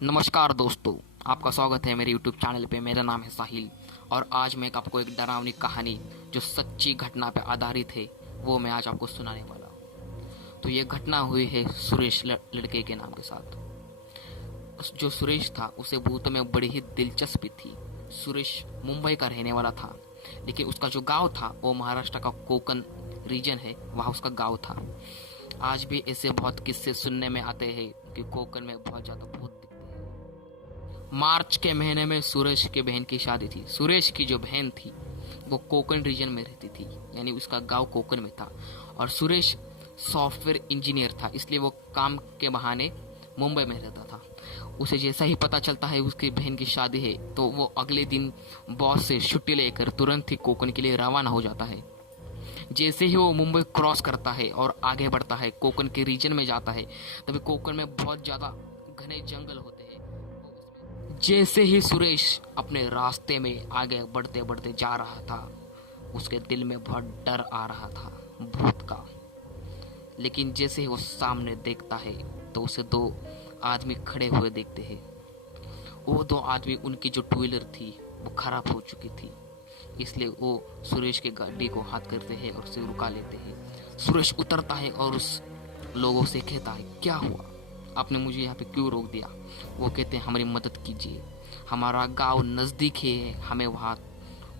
नमस्कार दोस्तों, आपका स्वागत है मेरे YouTube चैनल पे। मेरा नाम है साहिल और आज मैं आपको एक डरावनी कहानी जो सच्ची घटना पे आधारित है वो मैं आज आपको सुनाने वाला हूँ। तो ये घटना हुई है सुरेश लड़के के नाम के साथ। जो सुरेश था उसे भूतों में बड़ी ही दिलचस्पी थी। सुरेश मुंबई का रहने वाला था, लेकिन उसका जो गाँव था वो महाराष्ट्र का कोकण रीजन है, वहाँ उसका गाँव था। आज भी ऐसे बहुत किस्से सुनने में आते हैं कि कोकण में बहुत ज्यादा भूत दिखते हैं। मार्च के महीने में सुरेश के बहन की शादी थी। सुरेश की जो बहन थी वो कोकण रीजन में रहती थी, यानी उसका गांव कोकण में था और सुरेश सॉफ्टवेयर इंजीनियर था, इसलिए वो काम के बहाने मुंबई में रहता था। उसे जैसा ही पता चलता है उसकी बहन की शादी है तो वो अगले दिन बॉस से छुट्टी लेकर तुरंत ही कोकण के लिए रवाना हो जाता है। जैसे ही वो मुंबई क्रॉस करता है और आगे बढ़ता है, कोकण के रीजन में जाता है, तभी कोकण में बहुत ज्यादा घने जंगल होते हैं। जैसे ही सुरेश अपने रास्ते में आगे बढ़ते बढ़ते जा रहा था, उसके दिल में बहुत डर आ रहा था भूत का। लेकिन जैसे ही वो सामने देखता है तो उसे दो आदमी खड़े हुए देखते हैं। वो दो आदमी, उनकी जो टू व्हीलर थी वो खराब हो चुकी थी, इसलिए वो सुरेश के गाड़ी को हाथ करते हैं और उसे रुका लेते हैं। सुरेश उतरता है और उस लोगों से कहता है, क्या हुआ, आपने मुझे यहाँ पे क्यों रोक दिया? वो कहते हैं, हमारी मदद कीजिए, हमारा गांव नज़दीक है, हमें वहाँ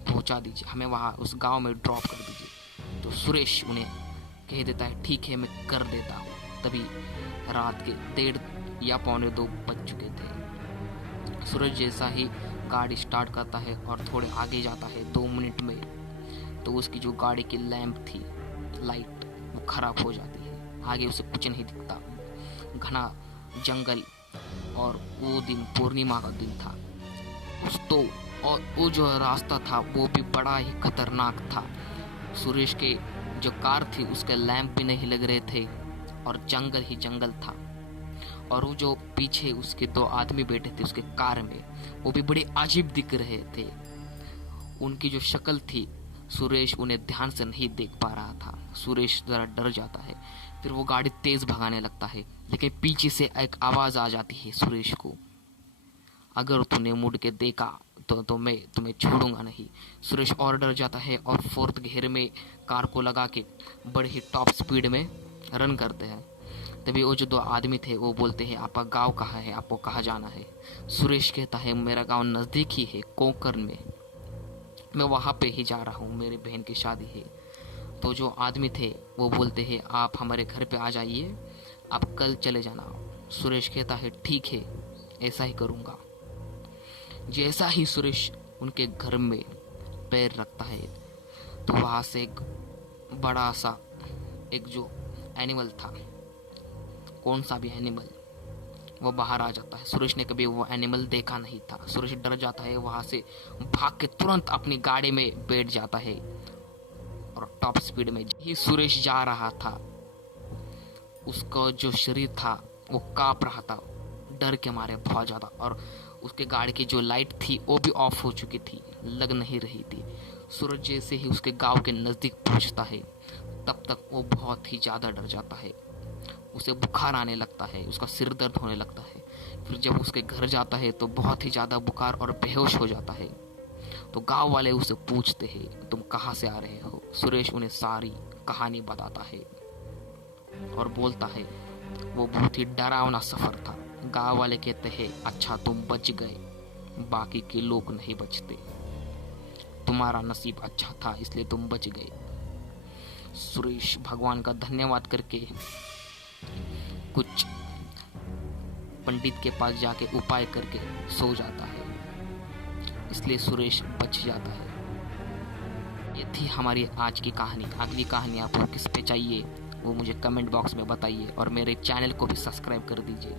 पहुँचा दीजिए, हमें वहाँ उस गांव में ड्रॉप कर दीजिए। तो सुरेश उन्हें कह देता है, ठीक है, मैं कर देता हूँ। तभी रात के 1:30 या 1:45 बज चुके थे। सूरज जैसा ही गाड़ी स्टार्ट करता है और थोड़े आगे जाता है 2 मिनट में, तो उसकी जो गाड़ी की लैंप थी, लाइट, वो खराब हो जाती है। आगे उसे कुछ नहीं दिखता, घना जंगल, और वो दिन पूर्णिमा का दिन था। और वो जो रास्ता था वो भी बड़ा ही खतरनाक था। सुरेश के जो कार थी उसके लैंप भी नहीं लग रहे थे और जंगल ही जंगल था। और वो जो पीछे उसके 2 आदमी बैठे थे उसके कार में, वो भी बड़े अजीब दिख रहे थे। उनकी जो शक्ल थी, सुरेश उन्हें ध्यान से नहीं देख पा रहा था। सुरेश जरा डर जाता है, फिर वो गाड़ी तेज भगाने लगता है, लेकिन पीछे से एक आवाज आ जाती है सुरेश को, अगर तूने मुड़ के देखा तो मैं तुम्हें छोड़ूंगा नहीं। सुरेश और डर जाता है और 4th गियर में कार को लगा के बड़े ही टॉप स्पीड में रन करते हैं। तभी वो जो 2 आदमी थे वो बोलते हैं, आपका गांव कहाँ है, आपको कहाँ जाना है? सुरेश कहता है, मेरा गांव नज़दीक ही है, कोकण में, मैं वहाँ पे ही जा रहा हूँ, मेरी बहन की शादी है। तो जो आदमी थे वो बोलते हैं, आप हमारे घर पे आ जाइए, आप कल चले जाना। सुरेश कहता है, ठीक है, ऐसा ही करूँगा। जैसा ही सुरेश उनके घर में पैर रखता है तो वहाँ से एक बड़ा सा एक जो एनिमल था, कौन सा भी एनिमल, वो बाहर आ जाता है। सुरेश ने कभी वो एनिमल देखा नहीं था। सुरेश डर जाता है, वहां से भाग के तुरंत अपनी गाड़ी में बैठ जाता है और टॉप स्पीड में ही सुरेश जा रहा था। उसका जो शरीर था वो कांप रहा था डर के मारे बहुत ज्यादा, और उसके गाड़ी की जो लाइट थी वो भी ऑफ हो चुकी थी, लग नहीं रही थी। सूरज जैसे ही उसके गांव के नजदीक पहुंचता है तब तक वो बहुत ही ज्यादा डर जाता है। उसे बुखार आने लगता है, उसका सिर दर्द होने लगता है। फिर जब उसके घर जाता है तो बहुत ही ज़्यादा बुखार और बेहोश हो जाता है। तो गांव वाले उसे पूछते हैं, तुम कहाँ से आ रहे हो? सुरेश उन्हें सारी कहानी बताता है और बोलता है, वो बहुत ही डरावना सफ़र था। गांव वाले कहते हैं, अच्छा तुम बच गए, बाकी के लोग नहीं बचते, तुम्हारा नसीब अच्छा था इसलिए तुम बच गए। सुरेश भगवान का धन्यवाद करके कुछ पंडित के पास जाके उपाय करके सो जाता है, इसलिए सुरेश बच जाता है। ये थी हमारी आज की कहानी। अगली कहानी आपको किस पे चाहिए वो मुझे कमेंट बॉक्स में बताइए और मेरे चैनल को भी सब्सक्राइब कर दीजिए।